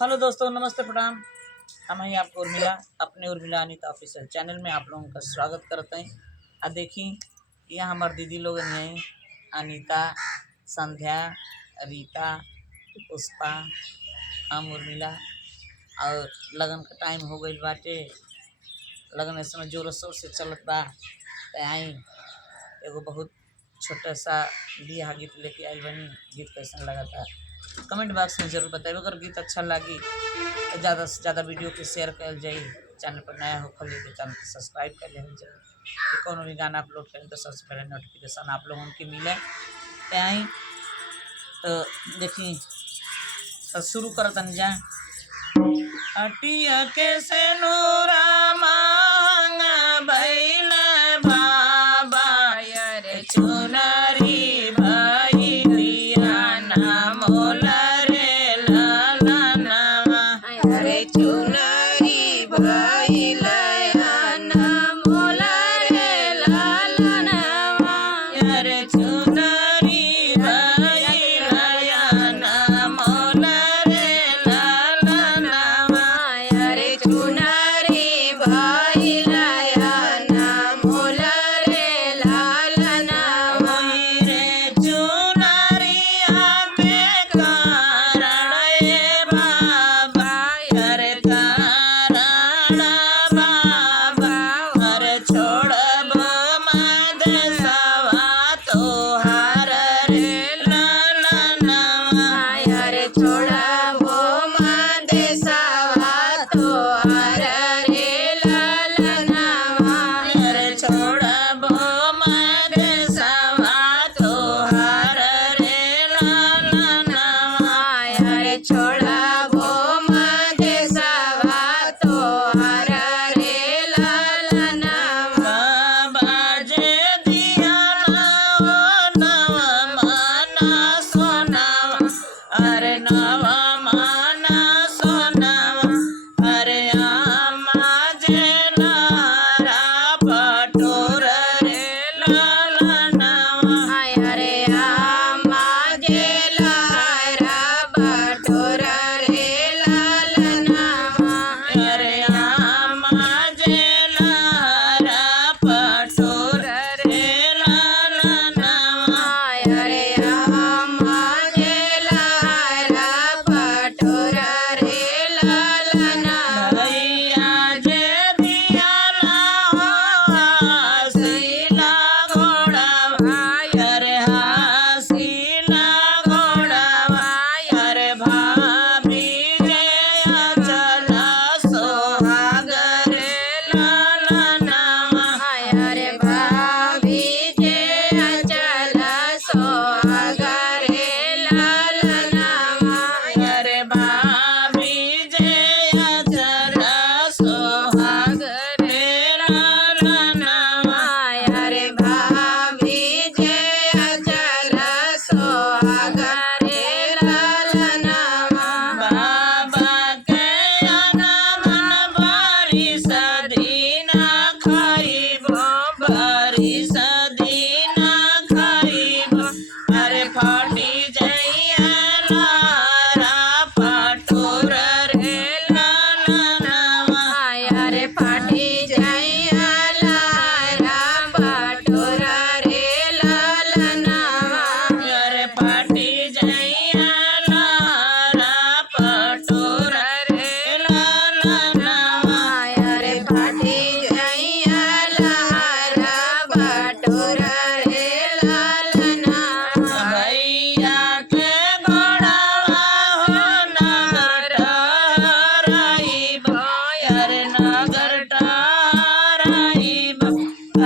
Hello दोस्तों, नमस्ते, प्रणाम। हम हैं आपको उर्मिला, अपने उर्मिला अनीता ऑफिशियल चैनल में आप लोगों का स्वागत करते हैं। आ देखी, यहाँ हमारे दीदी लोग हैं, अनीता, संध्या, रीता, पुष्पा, हम उर्मिला। और लगन का टाइम हो गई बाटे। लगन इस समय जोरों शोर से चलत बा। तो आई एगो बहुत छोटा सा बियाह गीत लेके आई बनी। गीत कैसा लगा था कमेंट बॉक्स में ज़रूर बताइए। अगर गीत अच्छा लगी तो ज़्यादा से ज़्यादा वीडियो के शेयर कर जाए। चैनल पर नया हो खोलिए तो चैनल को सब्सक्राइब कर ले जाए कि कौन भी गाना अपलोड करें तो सबसे पहले नोटिफिकेशन आप लोगों की मिले। तो आई तो देखी तो शुरू करतन जा। अटिया के से नूरा मांग बैल बाबा रे चुनरी भैलिया नाम रे लालनवा रे चुनरी भैलिया नाम रे लालनवा रे चुनरी भैलिया नाम रे लालनवा रे चुनरी भैलिया नाम रे लालनवा रे चुनरिया के कारण बाबा रे कारण बाबा रे छोड़ब मद सवा तोहार रे लालनवा रे छोड़ब मद सवा तोहार रे लालनवा रे छोड़ब मद सवा तोहार रे लालनवा रे छोड़ब मद सवा तोहार रे लालनवा बाजे दिया नवा माना सोनावा अरे नवा माना सोनावा अरे आमा जे लारा पटोर रे लालनवा अरे आमा जे लारा पटोर रे लालनवा अरे आमा जे लारा पटोर रे लालनवा अरे आमा जे लारा पटोर रे लालनवा भैया जे दिया हसीला घोड़ावा अरे हसीला घोड़ावा अरे भाभी रे चला सोहाग रे लालनवा अरे भाभी जे चला सोहाग रे लालनवा अरे भाभी जे चला सोहाग रे लालनवा अरे भाभी जे चला सोहाग रे लालनवा बाबा के अनमन बारी सदीना खाइबो बारी सदीना खाइबो अरे फाटी जइया लारा पटोर रे लालनवा अरे फाटी जइया लारा पटोर रे लालनवा अरे फाटी जइया लारा पटोर रे लालनवा अरे फाटी जइया लारा पटोर रे लालनवा भैया के घोड़ावा हो नगर टहराइब अरे नगर टहराइब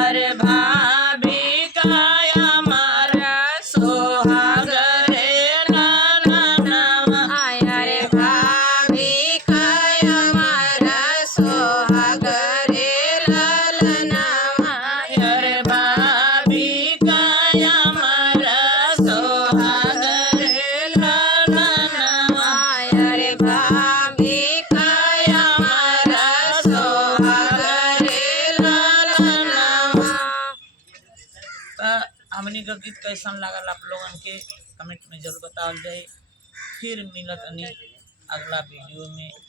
अरे भाभी काया मारा सोहाग रे लालनवा अरे भाभी काया मारा सोहाग रे लालनवा अरे भाभी काया मारा सोहाग रे लालनवा अरे भाभी काया मारा सोहाग रे लालनवा। हमनी का गीत कैसन लागल आप लोगन के कमेंट में जरूर बताओ जाए। फिर मिलत अगला वीडियो में